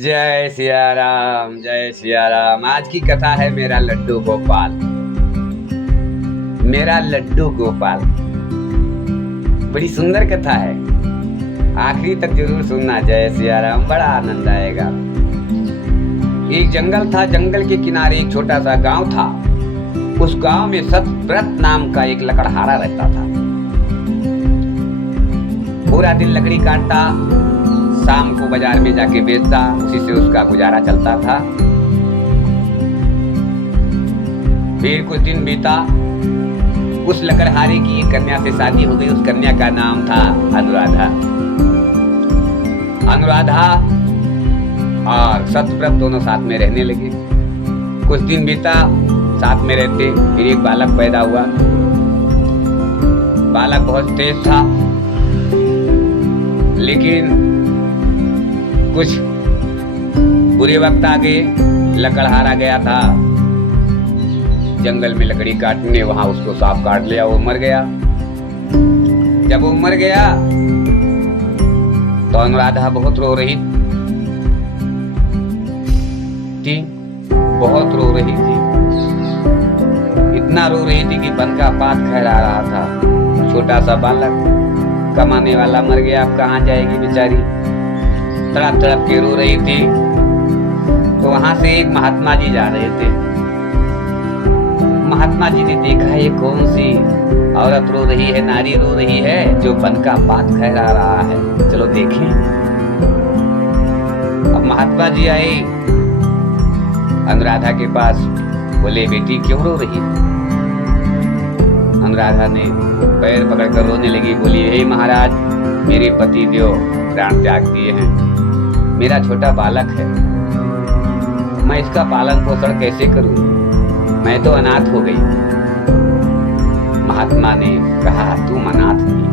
जय सिया राम, जय सिया राम। आज की कथा है मेरा लड्डू गोपाल। मेरा लड्डू गोपाल बड़ी सुंदर कथा है, आखिरी तक जरूर सुनना। जय सिया राम, बड़ा आनंद आएगा। एक जंगल था, जंगल के किनारे एक छोटा सा गांव था। उस गांव में सतव्रत नाम का एक लकड़हारा रहता था। पूरा दिन लकड़ी काटता, शाम को बाजार में जाके बेचता, उसी से उसका गुजारा चलता था। फिर कुछ दिन बीता, उस लकड़हारे की एक कन्या से शादी हो गई। उस कन्या का नाम था अनुराधा। अनुराधा और सतव्रत दोनों साथ में रहने लगे। कुछ दिन बीता, साथ में रहते, फिर एक बालक पैदा हुआ। बालक बहुत तेज था, लेकिन कुछ बुरे वक्त आ गए। लकड़हारा गया था जंगल में लकड़ी काटने, वहां उसको सांप काट लिया, वो मर गया। जब वो मर गया तो अनुराधा बहुत रो रही थी, बहुत रो रही थी। इतना रो रही थी कि वन का पात खैरा रहा था। छोटा सा बालक, कमाने वाला मर गया, अब कहाँ जाएगी बेचारी। तड़प तड़प के रो रही थी। तो वहां से एक महात्मा जी जा रहे थे। महात्मा जी ने देखा ये कौन सी औरत रो रही है, नारी रो रही है, जो वन का पात खैरा रहा है, चलो देखें। अब महात्मा जी आए अनुराधा के पास, बोले बेटी क्यों रो रही है। अनुराधा ने पैर पकड़कर रोने लगी, बोली हे महाराज, मेरे पति देव प्राण त्याग दिए हैं, मेरा छोटा बालक है, मैं इसका पालन पोषण कैसे करूं, मैं तो अनाथ हो गई। महात्मा ने कहा तुम अनाथ नहीं,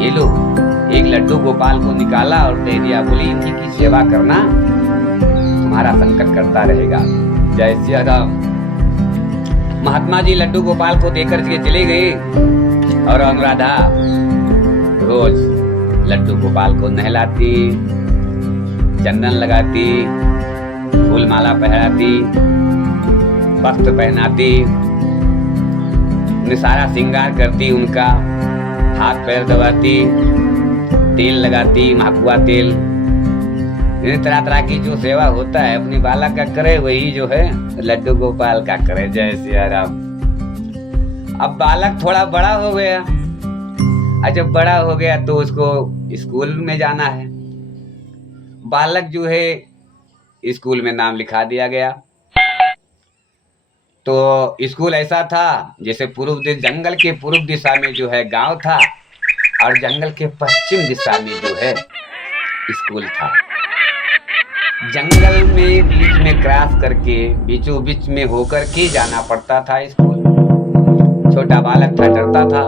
ये लो एक लड्डू गोपाल को निकाला और दे दिया, बोली इन्हीं की सेवा करना, तुम्हारा संकट करता रहेगा। जय सिया राम। महात्मा जी लड्डू गोपाल को देकर के चले गए और अनुराधा रोज लड्डू गोपाल को नहलाती, चंदन लगाती, फूल माला पहनाती, वस्त्र पहनाती, सारा श्रृंगार करती, उनका हाथ पैर दबाती, तेल लगाती, माकुआ तेल, तरह तरह की जो सेवा होता है अपनी बालक का करे, वही जो है लड्डू गोपाल का करे। जय सिया राम। अब बालक थोड़ा बड़ा हो गया। जब बड़ा हो गया तो उसको स्कूल में जाना है। बालक जो है स्कूल में नाम लिखा दिया गया। तो स्कूल ऐसा था जैसे जंगल के पूर्व दिशा में जो है गांव था, और जंगल के पश्चिम दिशा में जो है स्कूल था। जंगल में बीच में क्रॉस करके, बीचों बीच में होकर के जाना पड़ता था स्कूल। छोटा बालक था, डरता था।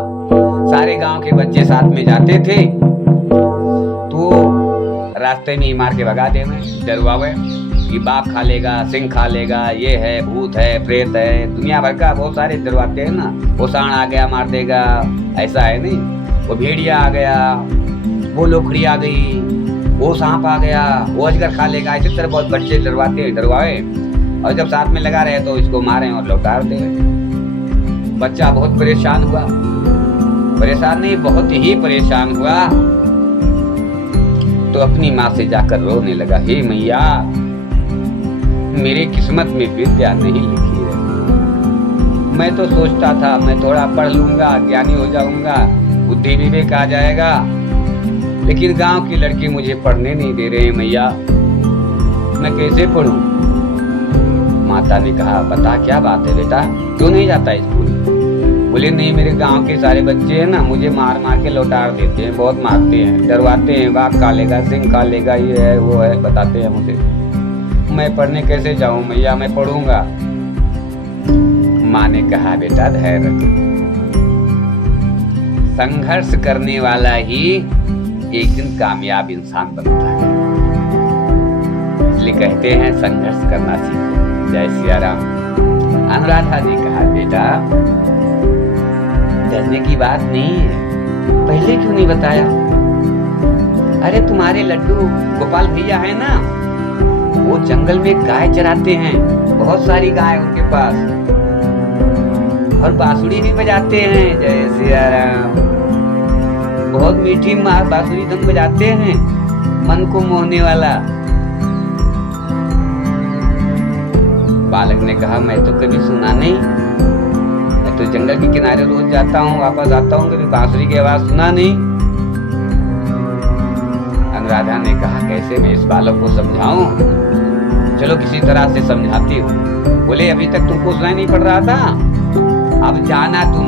सारे गांव के बच्चे साथ में जाते थे तो रास्ते में ही मार के भगा देवे, डरवावे कि बाप खा लेगा, सिंह खा लेगा, ये है, भूत है, प्रेत है, दुनिया भर का बहुत सारे डरवाते हैं ना। वो सांड आ गया मार देगा, ऐसा है नहीं। वो भेड़िया आ गया, वो लोखड़ी आ गई, वो सांप आ गया, वो अजगर खा लेगा, इसी तरह बहुत बच्चे डरवाते डरवाए। और जब साथ में लगा रहे तो इसको मारे और लौटा दे। बच्चा बहुत परेशान हुआ, परेशान नहीं बहुत ही परेशान हुआ। तो अपनी माँ से जाकर रोने लगा, हे मैया, मेरे किस्मत में विद्या नहीं लिखी है। मैं तो सोचता था मैं थोड़ा पढ़ लूंगा, ज्ञानी हो जाऊंगा, बुद्धि विवेक आ जाएगा, लेकिन गांव की लड़की मुझे पढ़ने नहीं दे रहे मैया, मैं कैसे पढ़ूं। माता ने कहा बता क्या बात है बेटा, क्यों नहीं जाता स्कूल। बोले नहीं, मेरे गांव के सारे बच्चे हैं ना, मुझे मार मार के लौटा देते हैं, बहुत मारते हैं, डरवाते हैं, बाघ खा लेगा, सिंह खा लेगा, ये है वो है, बताते हैं मुझे। मैं पढ़ने कैसे जाऊं मैया, मैं पढ़ूंगा। माँ ने कहा बेटा धैर्य रखो, संघर्ष करने वाला ही एक दिन कामयाब इंसान बनता है, इसलिए कहते हैं संघर्ष करना सीखो। जय सिया राम। अनुराधा ने कहा बेटा डरने की बात नहीं है, पहले क्यों नहीं बताया। अरे तुम्हारे लड्डू गोपाल भैया है ना, वो जंगल में गाय चराते हैं, बहुत सारी गाय उनके पास, और बांसुरी भी बजाते हैं। जय सिया राम। बहुत मीठी बांसुरी धुन बजाते हैं, मन को मोहने वाला। बालक ने कहा, मैं तो कभी सुना नहीं, मैं तो जंगल के किनारे रोज जाता हूँ, वापस आता हूँ, कभी बांसुरी की आवाज सुना नहीं। अनुराधा ने कहा, कैसे मैं इस बालक को समझाऊं? चलो किसी तरह से समझाती हूँ। बोले, अभी तक तुमको सुनाई नहीं पड़ रहा था, अब जाना, तुम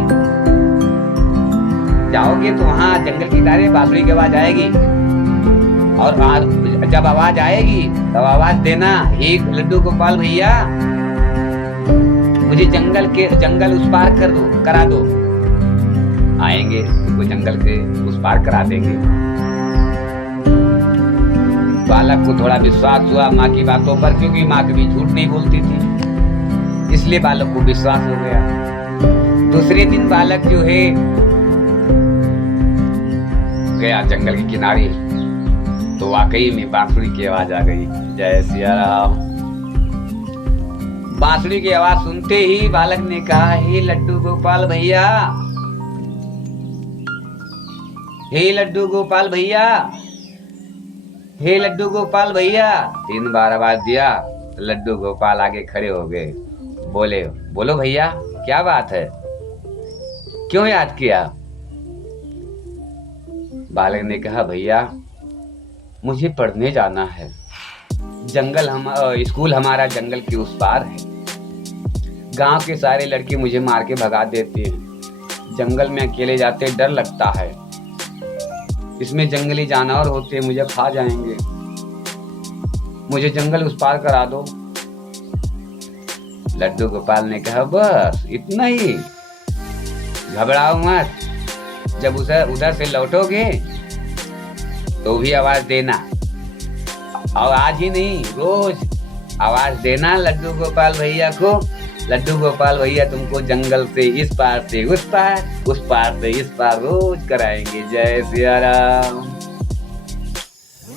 जाओगे तो वहां जंगल के किनारे बांसुरी की आवाज आएगी, और जब आवाज आएगी तब आवाज देना, हे लड्डू गोपाल भैया, मुझे जंगल उस पार करा दो। आएंगे तो जंगल के उस पार करा देंगे। बालक को थोड़ा विश्वास हुआ माँ की बातों पर, क्योंकि माँ कभी झूठ नहीं बोलती थी, इसलिए बालक को विश्वास हो गया। दूसरे दिन बालक जो है गया जंगल के किनारे, तो वाकई में बांसुरी की आवाज आ गई। जय सिया राम। बांसुरी की आवाज सुनते ही बालक ने कहा, हे लड्डू गोपाल भैया, हे लड्डू गोपाल भैया, हे लड्डू गोपाल भैया। 3 बार आवाज दिया, लड्डू गोपाल आगे खड़े हो गए। बोले, बोलो भैया, क्या बात है, क्यों याद किया? बालक ने कहा, भैया मुझे पढ़ने जाना है, स्कूल हमारा जंगल के उस पार है, गांव के सारे लड़के मुझे मार के भगा देते हैं, जंगल में अकेले जाते डर लगता है, इसमें जंगली जानवर होते मुझे खा जाएंगे, मुझे जंगल उस पार करा दो। लड्डू गोपाल ने कहा, बस इतना ही, घबराओ मत, जब उधर से लौटोगे तो भी आवाज देना, और आज ही नहीं, रोज आवाज देना लड्डू गोपाल भैया को। लड्डू गोपाल भैया तुमको जंगल से इस पार से उस पार, उस पार से इस पार रोज कराएंगे। जय सिया राम।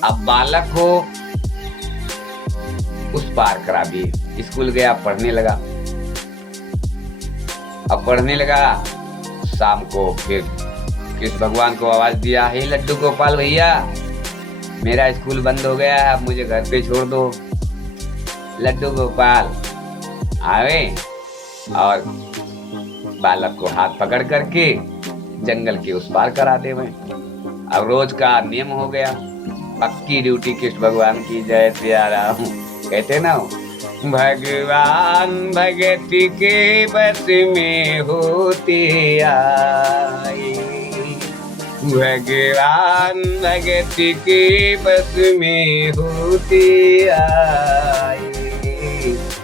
अब बालक को उस पार करा दिए, स्कूल गया, पढ़ने लगा। अब पढ़ने लगा, शाम को फिर कृष्ण भगवान को आवाज दिया, हे लड्डू गोपाल भैया, मेरा स्कूल बंद हो गया है, अब मुझे घर पे छोड़ दो। लड्डू गोपाल आवे और बालक को हाथ पकड़ करके जंगल के उस पार करा दे। अब रोज का नियम हो गया, पक्की ड्यूटी कृष्ण भगवान की। जय सिया राम। कहते ना, भगवान भगति के बस में होते आए, भगवान भगति के बस में होते आए,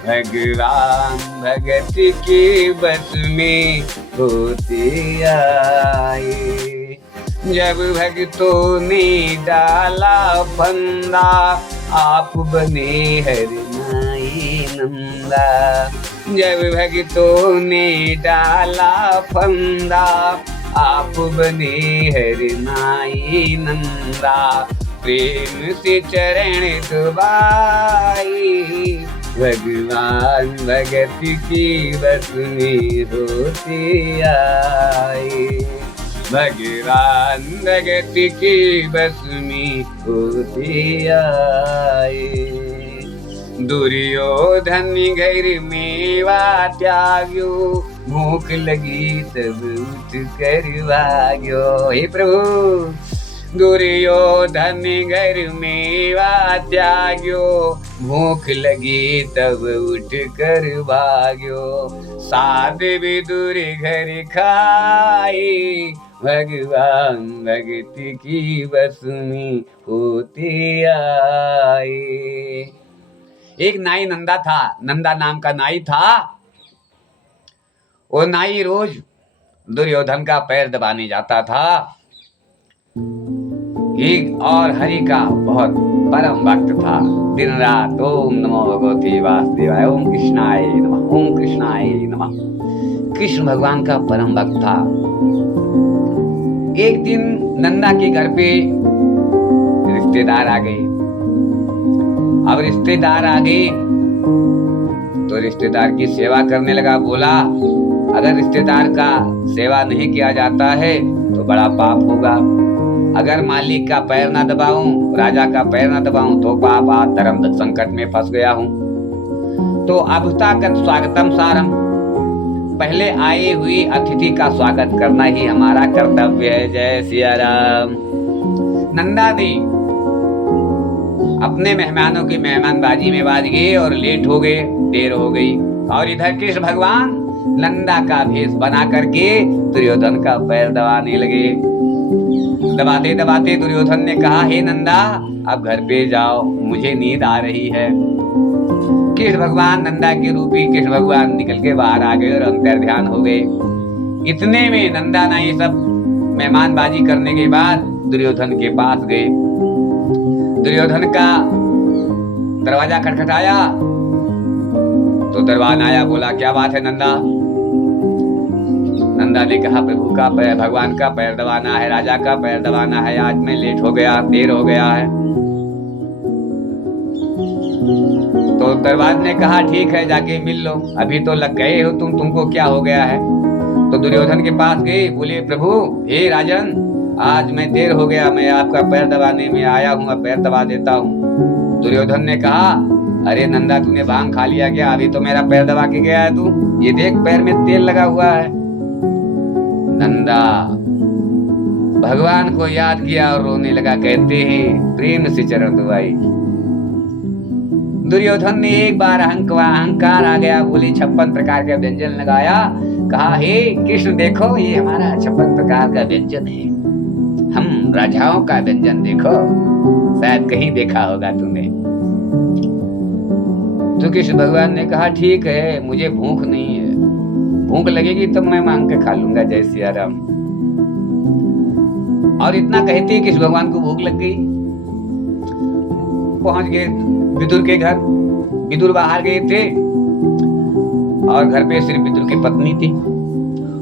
भगवान भगति के बस में होते आए। जब भक्तों ने डाला फंदा, आप बने हरनाई नंदा। जब भक्तों ने डाला फंदा, आप बने हरनाई नंदा। प्रेम से चरण दुबाई, भगवान भगति की बस में होते आए, भगवान भगति की बस में होते आए। दुर्योधन घर मेवा त्याग्यो, भूख लगी तब उठ कर भाग्यो। हे प्रभु, दुर्योधन घर मेवा त्याग्यो, भूख लगी तब उठ कर भाग्यो। साध विदुर घर खाए, भगवान भगति की बस में होते आए। एक नाई नंदा था, नंदा नाम का नाई था। वो नाई रोज दुर्योधन का पैर दबाने जाता था। एक और हरि का बहुत परम भक्त था। दिन रात ओम नमो भगवते वासुदेवाय, ओम कृष्णाय नमः, ओम कृष्णाय नमः। कृष्ण भगवान का परम भक्त था। एक दिन नंदा के घर पे रिश्तेदार आ गए। अब रिश्तेदार आ गए तो रिश्तेदार की सेवा करने लगा। बोला अगर रिश्तेदार का सेवा नहीं किया जाता है तो बड़ा पाप होगा। अगर मालिक का पैर ना दबाऊं, राजा का पैर ना दबाऊं तो पाप, आज धर्म संकट में फंस गया हूं। तो अभूतागत स्वागतम सारम, पहले आए हुई अतिथि का स्वागत करना ही हमारा कर्तव्य है। जय सिया राम। नंदा दी अपने मेहमानों की मेहमानबाजी में बाज गए और लेट हो गए, देर हो गई। और इधर कृष्ण भगवान नंदा का भेष बना करके दुर्योधन का पैर दबाने लगे। दबाते दबाते दुर्योधन ने कहा, हे नंदा अब घर पे जाओ, मुझे नींद आ रही है। कृष्ण भगवान, नंदा के रूपी कृष्ण भगवान निकल के बाहर आ गए और अंतर ध्यान हो गए। इतने में नंदा ना ये सब मेहमानबाजी करने के बाद दुर्योधन के पास गए। दुर्योधन का दरवाजा खटखटाया तो दरबान आया। बोला क्या बात है नंदा? नंदा ने कहा प्रभु का पैर, भगवान का पैर दबाना है, राजा का पैर दबाना है, आज मैं लेट हो गया, देर हो गया है। तो दरबान ने कहा ठीक है, जाके मिल लो, अभी तो लग गए हो तुमको क्या हो गया है? तो दुर्योधन के पास गए, बोले प्रभु हे राजन, आज मैं देर हो गया, मैं आपका पैर दबाने में आया हूँ, पैर दबा देता हूँ। दुर्योधन ने कहा अरे नंदा तूने भांग खा लिया क्या? अभी तो मेरा पैर दबा के गया है तू, ये देख पैर में तेल लगा हुआ है। नंदा भगवान को याद किया और रोने लगा। कहते हैं प्रेम से चरण दुआई। दुर्योधन ने एक बार अहंकार आ गया, बोली 56 प्रकार का व्यंजन लगाया। कहा हे कृष्ण देखो, ये हमारा 56 प्रकार का व्यंजन है, हम राजाओं का व्यंजन देखो, शायद कहीं देखा होगा तूने। तो कृष्ण भगवान ने कहा ठीक है, मुझे भूख नहीं है, भूख लगेगी तब मैं मांग के खा लूंगा। जय सिया राम। और इतना कहते ही कृष्ण भगवान को भूख लग गई। पहुंच गए विदुर के घर। विदुर बाहर गए थे और घर पे सिर्फ विदुर की पत्नी थी।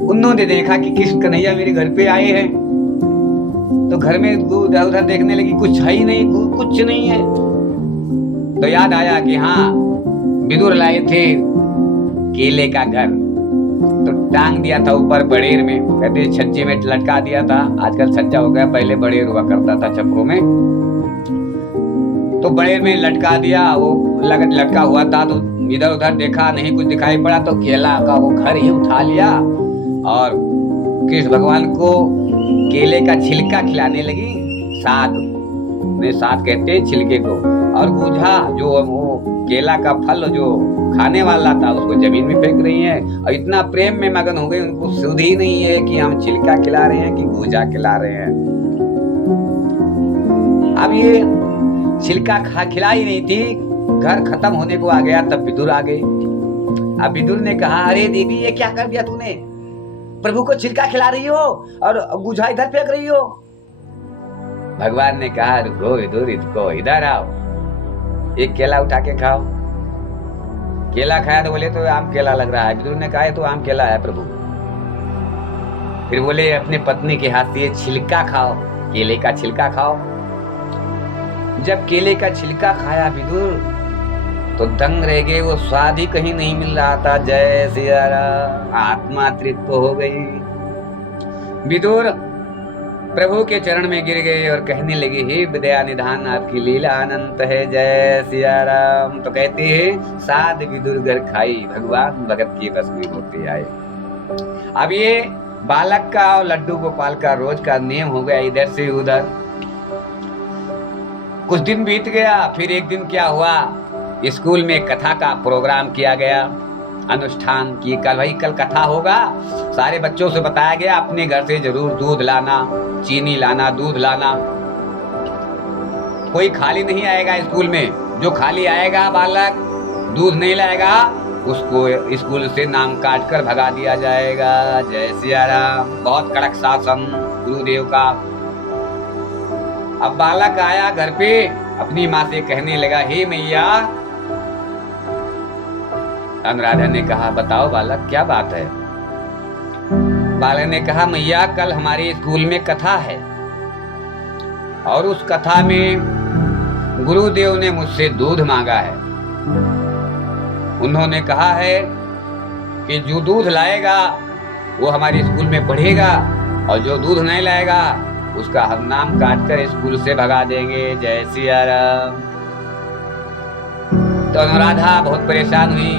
उन्होंने देखा कि कृष्ण कन्हैया मेरे घर पे आए हैं, तो घर में इधर उधर देखने लगी, कुछ है ही नहीं, कुछ नहीं है। तो याद आया कि हाँ विदुर लाए थे केले का घर, तो टांग दिया था ऊपर बड़ेर में, कहते छज्जे में लटका दिया था। आजकल छज्जा हो गया, पहले बड़ेर हुआ करता था छपरों में। तो बड़ेर में लटका दिया, वो लटका हुआ था। तो इधर उधर देखा, नहीं कुछ दिखाई पड़ा, तो केला का वो घर ही उठा लिया और कृष्ण भगवान को केले का छिलका खिलाने लगी। साथ कहते हैं छिलके को, और गूंजा जो वो केला का फल जो खाने वाला था उसको जमीन में फेंक रही है। और इतना प्रेम में मगन हो गई, उनको सुध ही नहीं है कि हम छिलका खिला रहे हैं कि गूंजा खिला रहे हैं। अब ये छिलका खिला ही नहीं थी, घर खत्म होने को आ गया, तब विदुर आ गए। अब विदुर ने कहा अरे देवी ये क्या कर दिया तूने? प्रभु को छिलका खिला रही हो और गूंजा इधर फेंक रही हो। भगवान ने कहा रुको विदुर, इसको इधर आओ, एक केला उठा के खाओ। केला खाया तो बोले तो आम केला लग रहा है। विदुर ने कहा तो आम केला है प्रभु। फिर बोले अपने पत्नी के हाथ से छिलका खाओ, केले का छिलका खाओ। जब केले का छिलका खाया विदुर तो दंग रह गए, वो स्वाद ही कहीं नहीं मिल रहा था। जय सिया राम। आत्मा तृप्त हो गई। विदुर प्रभु के चरण में गिर गए और कहने लगे हे विद्या निधान, आपकी लीला अनंत है। जय सिया राम। तो कहते हैं साध विदुर घर खाई, भगवान भगत की बस में होते आए। अब ये बालक का और लड्डू गोपाल का रोज का नियम हो गया, इधर से उधर। कुछ दिन बीत गया, फिर एक दिन क्या हुआ, स्कूल में कथा का प्रोग्राम किया गया, अनुष्ठान की कल कथा होगा। सारे बच्चों से बताया गया अपने घर से जरूर दूध लाना, चीनी लाना, दूध लाना। कोई खाली नहीं आएगा स्कूल में, जो खाली आएगा बालक दूध नहीं लाएगा उसको स्कूल से नाम काट कर भगा दिया जाएगा। जय सिया राम। बहुत कड़क शासन गुरुदेव का। अब बालक आया घर पे, अपनी माँ से कहने लगा हे मैया। अनुराधा ने कहा बताओ बालक क्या बात है। बालक ने कहा मैया कल हमारे स्कूल में कथा है और उस कथा में गुरुदेव ने मुझसे दूध मांगा है। उन्होंने कहा है कि जो दूध लाएगा वो हमारे स्कूल में पढ़ेगा, और जो दूध नहीं लाएगा उसका हम नाम काट कर स्कूल से भगा देंगे। जय सिया राम। तो अनुराधा बहुत परेशान हुई,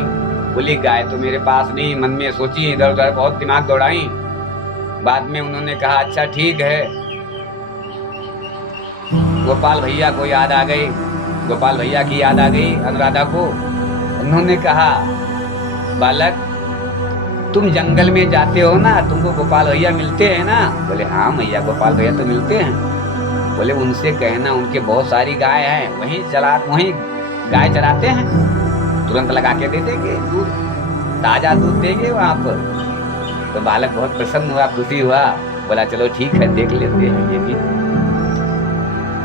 बोली गाय तो मेरे पास नहीं। मन में सोची, इधर उधर बहुत दिमाग दौड़ाई। बाद में उन्होंने कहा अच्छा ठीक है। गोपाल भैया को याद आ गई, गोपाल भैया की याद आ गई अनुराधा को। उन्होंने कहा बालक तुम जंगल में जाते हो ना, तुमको गोपाल भैया मिलते हैं ना? बोले हाँ भैया गोपाल भैया तो मिलते हैं। बोले उनसे कहना उनके बहुत सारी गाय हैं, वहीं गाय चराते हैं, तुरंत लगा के दे देंगे दूध, ताजा दूध देंगे वहां पर। तो बालक बहुत प्रसन्न हुआ, खुशी हुआ, बोला चलो ठीक है देख लेते हैं ये भी।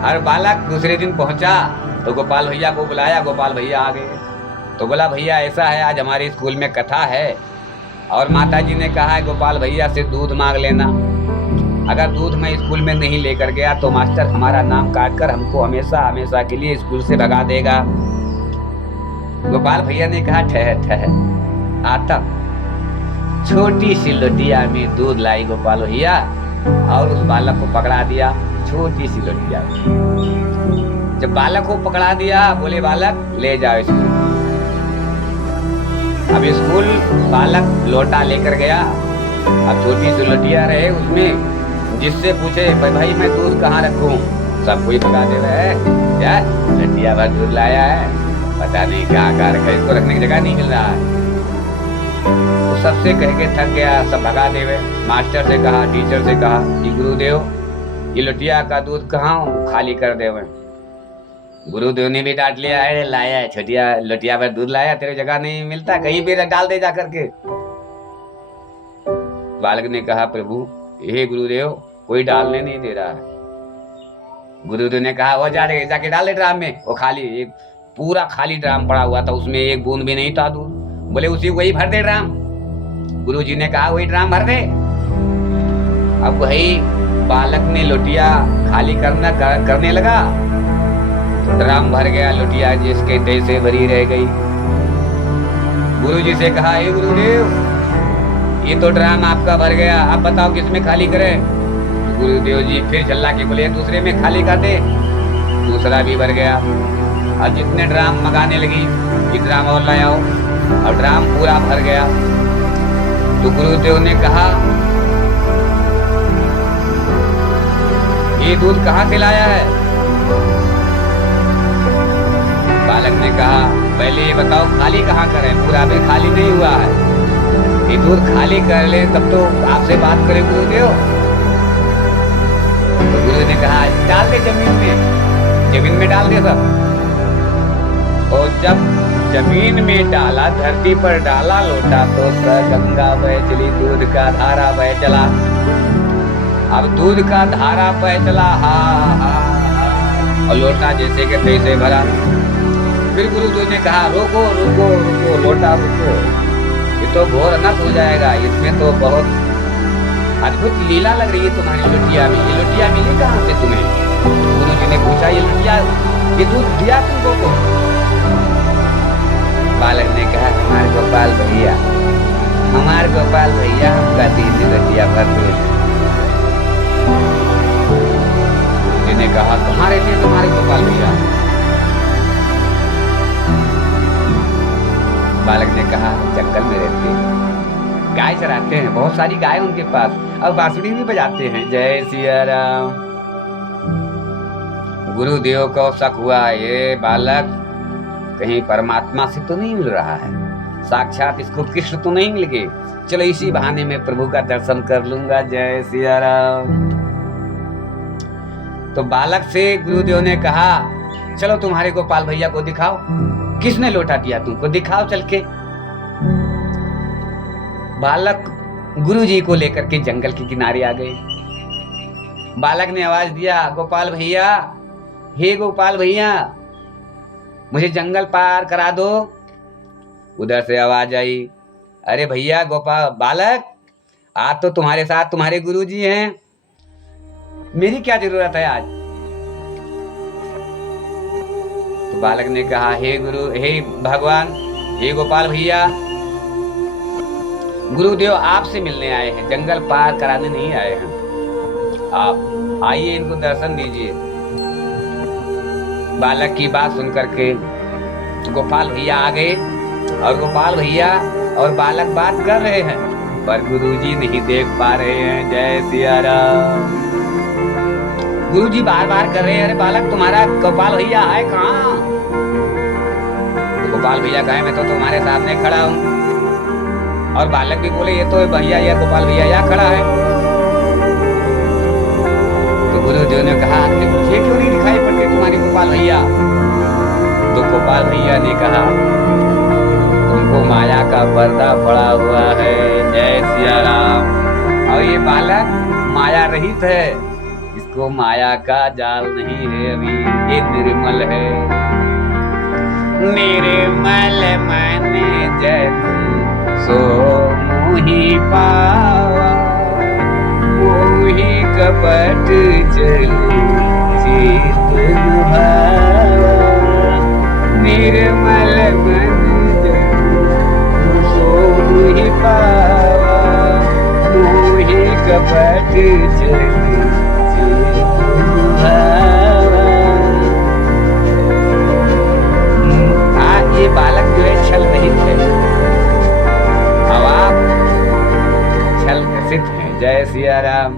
और बालक दूसरे दिन पहुंचा तो गोपाल भैया को बुलाया, गोपाल भैया आ गए। तो बोला भैया ऐसा है आज हमारे स्कूल में कथा है और माता जी ने कहा है गोपाल भैया से दूध मांग लेना। अगर दूध मैं स्कूल में नहीं लेकर गया तो मास्टर हमारा नाम काट कर हमको हमेशा हमेशा के लिए स्कूल से भगा देगा। गोपाल भैया ने कहा ठहर ठहर आता। छोटी सी लोटिया में दूध लाई गोपाल भैया और उस बालक को पकड़ा दिया, छोटी सी लोटिया। जब बालक को पकड़ा दिया बोले बालक ले जाओ स्कूल। अब स्कूल बालक लोटा लेकर गया। अब छोटी सी लोटिया रहे उसमें, जिससे पूछे भाई मैं दूध कहाँ रखूं, सब कोई भगा दे रहा है, क्या लोटिया भर दूध लाया है, पता नहीं कहाँ कहाँ रखा, इसको रखने की जगह नहीं मिल रहा है। तो सबसे कह के थक गया, सब भगा देवे। मास्टर से कहा, टीचर से कहा कि गुरुदेव ये लोटिया का दूध कहाँ खाली कर देवे। गुरुदेव ने भी डांट लिया है, लाया है छोटिया लोटिया पर दूध लाया, तेरे जगह नहीं मिलता, कहीं भी डाल दे जा करके। बालक ने कहा प्रभु हे गुरुदेव कोई डालने नहीं दे रहा है। गुरुदेव ने कहा वो जाके डाल दे ड्राम में। वो खाली एक पूरा खाली ड्राम पड़ा हुआ था, उसमें एक बूंद भी नहीं था दूध। बोले उसी वही भर दे ड्राम। गुरुजी ने कहा वही ड्राम भर दे। अब वही बालक ने लोटिया खाली करने लगा तो ड्राम भर गया, लोटिया जिसके तैसे भरी रह गई। गुरुजी से कहा हे गुरुदेव ये तो ड्राम आपका भर गया, आप बताओ किसमें खाली करें। तो गुरुदेव जी फिर चल्ला के बोले दूसरे में खाली कर दे। दूसरा भी भर गया और जितने ड्राम मंगाने लगी कि ड्राम और लाओ, और ड्राम पूरा भर गया। तो गुरुदेव ने कहा ये दूध कहाँ से लाया है? बालक ने कहा पहले ये बताओ खाली कहाँ करें, पूरा भी खाली नहीं हुआ है, ये दूध खाली कर ले तब तो आपसे बात करें गुरुदेव। तो गुरु ने कहा डाल दे जमीन में डाल दे सब। और जब जमीन में डाला, धरती पर डाला लोटा तो गंगा बह चली, दूध का धारा बह चला। अब दूध का धारा बह चला, हा हा हा, और लोटा जैसे के तैसे भरा। फिर गुरुदेव ने कहा रोको रोको रोको लोटा रुको, ये तो घोर अनर्थ हो जाएगा, इसमें तो बहुत अद्भुत लीला लग रही है तुम्हारी लोटिया में, ये लोटिया मिली कहाँ से तुम्हें? गुरु जी ने पूछा ये लोटिया, ये दूध दिया तुमको को? बालक ने कहा हमारे गोपाल भैया हमका दीन लोटिया भर दूध। गुरु जी ने कहा कहाँ रहते तुम्हारे गोपाल भैया? बालक ने कहा जंगल में रहते हैं, गाय चराते हैं, बहुत सारी गाय उनके पास, और बांसुरी भी बजाते हैं। जय सिया राम। गुरुदेव को शक हुआ ये बालक कहीं परमात्मा से तो नहीं मिल रहा है, साक्षात इसको कृष्ण तो नहीं मिल गए, चलो इसी बहाने में प्रभु का दर्शन कर लूंगा। जय सिया राम। तो बालक से गुरुदेव ने कहा चलो तुम्हारे गोपाल भैया को दिखाओ, किसने लौटा दिया तुमको, दिखाओ चल के। बालक गुरुजी को लेकर के जंगल के किनारे आ गए। बालक ने आवाज दिया गोपाल भैया, हे गोपाल भैया मुझे जंगल पार करा दो। उधर से आवाज आई अरे भैया गोपाल बालक आज तो तुम्हारे साथ तुम्हारे गुरुजी हैं, मेरी क्या जरूरत है आज? तो बालक ने कहा, हे गुरु, हे भगवान, हे गोपाल भैया, गुरुदेव आपसे मिलने आए हैं, जंगल पार कराने नहीं आए हैं। आप आइए, इनको दर्शन दीजिए। बालक की बात सुनकर के गोपाल भैया आ गए, और गोपाल भैया और बालक बात कर रहे हैं, पर गुरुजी नहीं देख पा रहे हैं। जय सिया राम। गुरुजी बार बार कर रहे हैं, अरे बालक तुम्हारा गोपाल भैया है कहाँ? तो गोपाल भैया कहे, मैं तो तुम्हारे सामने खड़ा हूँ। और बालक भी बोले, ये तो भैया, ये गोपाल भैया यहाँ खड़ा है। तो गुरुदेव ने कहा, मुझे क्यों नहीं दिखाई पड़ते तुम्हारे गोपाल भैया? तो गोपाल भैया ने कहा, तुमको माया का पर्दा पड़ा हुआ है। जय सिया राम। और ये बालक माया रहित है, इसको माया का जाल नहीं है अभी, ये निर्मल है। निर्मल मन जन सो मोहि पावा, मोहि कपट चलु चित भावा। निर्मल मन जन सो मोहि पावा, मोहि कपट चलु चित भावा। ये बालक जो है छल रहित है, अब आप छल ग्रसित हैं। जय सिया राम।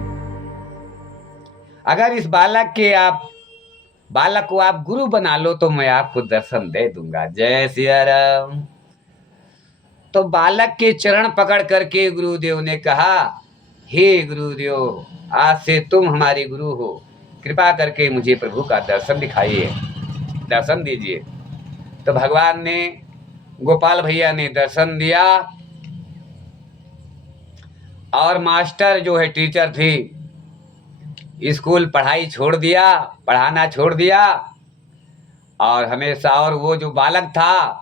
अगर इस बालक को आप गुरु बना लो तो मैं आपको दर्शन दे दूंगा। जय सिया राम। तो बालक के चरण पकड़ करके गुरुदेव ने कहा, हे गुरुदेव, आज से तुम हमारे गुरु हो, कृपा करके मुझे प्रभु का दर्शन दिखाइए, दर्शन दीजिए। तो भगवान ने, गोपाल भैया ने दर्शन दिया, और मास्टर जो है, टीचर थी, स्कूल पढ़ाई छोड़ दिया, पढ़ाना छोड़ दिया, और हमेशा, और वो जो बालक था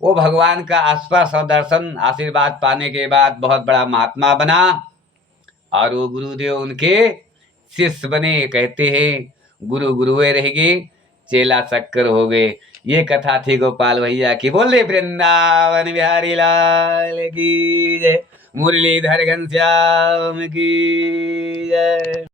वो भगवान का स्पर्श और दर्शन आशीर्वाद पाने के बाद बहुत बड़ा महात्मा बना, और वो गुरुदेव उनके शिष्य बने। कहते हैं, गुरु गुरुए रहेगी, चेला शक्कर हो गए। ये कथा थी गोपाल भैया की। बोले वृंदावन बिहारी लाल की जय, मुरलीधर घनश्याम की जय।